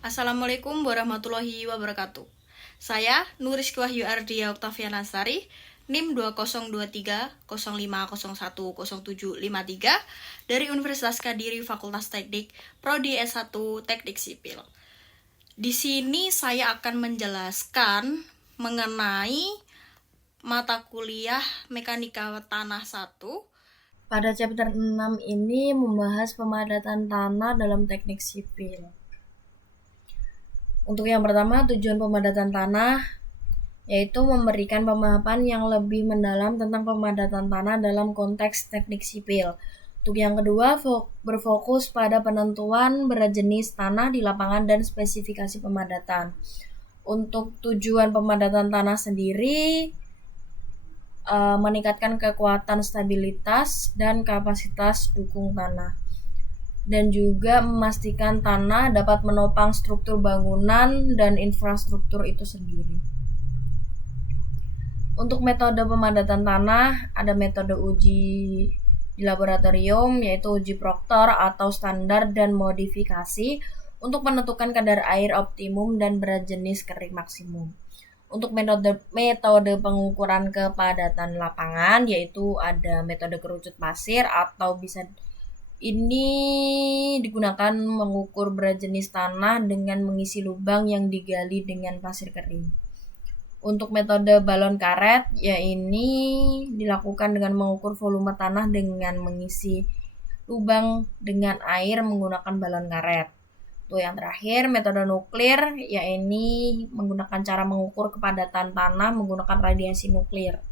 Assalamualaikum warahmatullahi wabarakatuh. Saya Nuris Wahyu Ardia Oktaviana Sari, NIM 202305010753 dari Universitas Kadiri Fakultas Teknik, Prodi S1 Teknik Sipil. Di sini saya akan menjelaskan mengenai mata kuliah Mekanika Tanah 1. Pada chapter 6 ini membahas pemadatan tanah dalam teknik sipil. Untuk yang pertama, tujuan pemadatan tanah yaitu memberikan pemahaman yang lebih mendalam tentang pemadatan tanah dalam konteks teknik sipil. Untuk yang kedua, berfokus pada penentuan berat jenis tanah di lapangan dan spesifikasi pemadatan. Untuk tujuan pemadatan tanah sendiri, meningkatkan kekuatan stabilitas dan kapasitas dukung tanah, dan juga memastikan tanah dapat menopang struktur bangunan dan infrastruktur itu sendiri. Untuk metode pemadatan tanah, ada metode uji di laboratorium, yaitu uji Proctor atau standar dan modifikasi untuk menentukan kadar air optimum dan berat jenis kering maksimum. Untuk metode pengukuran kepadatan lapangan, yaitu ada metode kerucut pasir atau bisa ini digunakan mengukur berat jenis tanah dengan mengisi lubang yang digali dengan pasir kering. Untuk metode balon karet, ya ini dilakukan dengan mengukur volume tanah dengan mengisi lubang dengan air menggunakan balon karet. Untuk yang terakhir, metode nuklir, ya ini menggunakan cara mengukur kepadatan tanah menggunakan radiasi nuklir.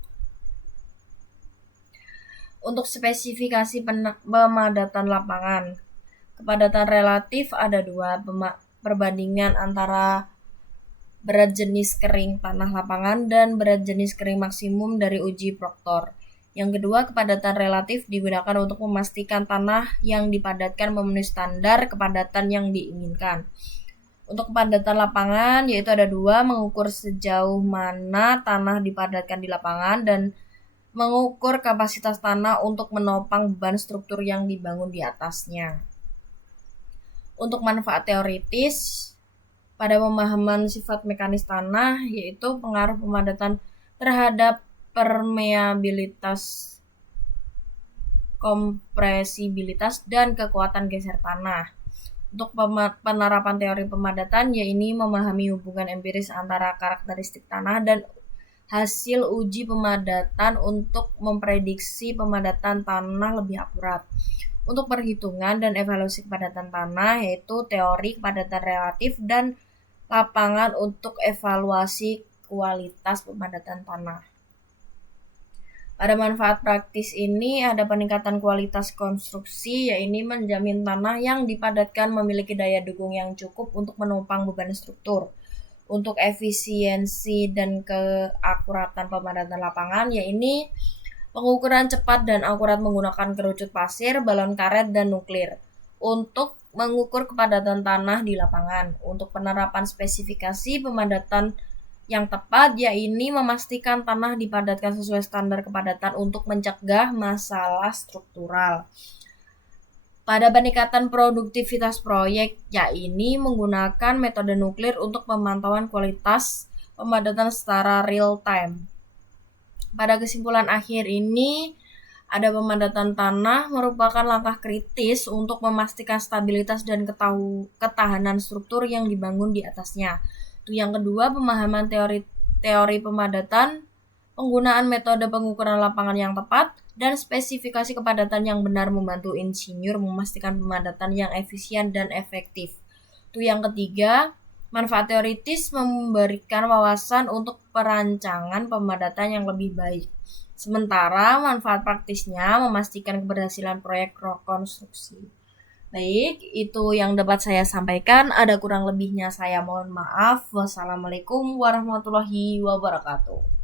Untuk spesifikasi pemadatan lapangan, kepadatan relatif ada dua, perbandingan antara berat jenis kering tanah lapangan dan berat jenis kering maksimum dari uji Proctor. Yang kedua, kepadatan relatif digunakan untuk memastikan tanah yang dipadatkan memenuhi standar kepadatan yang diinginkan. Untuk kepadatan lapangan, yaitu ada dua, mengukur sejauh mana tanah dipadatkan di lapangan dan mengukur kapasitas tanah untuk menopang beban struktur yang dibangun di atasnya. Untuk manfaat teoritis, pada pemahaman sifat mekanis tanah, yaitu pengaruh pemadatan terhadap permeabilitas, kompresibilitas, dan kekuatan geser tanah. Untuk penerapan teori pemadatan, yaitu memahami hubungan empiris antara karakteristik tanah dan hasil uji pemadatan untuk memprediksi pemadatan tanah lebih akurat. Untuk perhitungan dan evaluasi kepadatan tanah, yaitu teori kepadatan relatif dan lapangan untuk evaluasi kualitas pemadatan tanah. Pada manfaat praktis ini ada peningkatan kualitas konstruksi, yaitu menjamin tanah yang dipadatkan memiliki daya dukung yang cukup untuk menopang beban struktur. Untuk efisiensi dan keakuratan pemadatan lapangan, yaitu pengukuran cepat dan akurat menggunakan kerucut pasir, balon karet, dan nuklir. Untuk mengukur kepadatan tanah di lapangan. Untuk penerapan spesifikasi pemadatan yang tepat, yaitu memastikan tanah dipadatkan sesuai standar kepadatan untuk mencegah masalah struktural. Pada peningkatan produktivitas proyek, yaitu menggunakan metode nuklir untuk pemantauan kualitas pemadatan secara real time. Pada kesimpulan akhir ini, ada pemadatan tanah merupakan langkah kritis untuk memastikan stabilitas dan ketahanan struktur yang dibangun di atasnya. Yang kedua, pemahaman teori pemadatan, penggunaan metode pengukuran lapangan yang tepat, dan spesifikasi kepadatan yang benar membantu insinyur memastikan pemadatan yang efisien dan efektif. Yang ketiga, manfaat teoritis memberikan wawasan untuk perancangan pemadatan yang lebih baik. Sementara manfaat praktisnya memastikan keberhasilan proyek rekonstruksi. Baik, itu yang dapat saya sampaikan. Ada kurang lebihnya saya mohon maaf. Wassalamualaikum warahmatullahi wabarakatuh.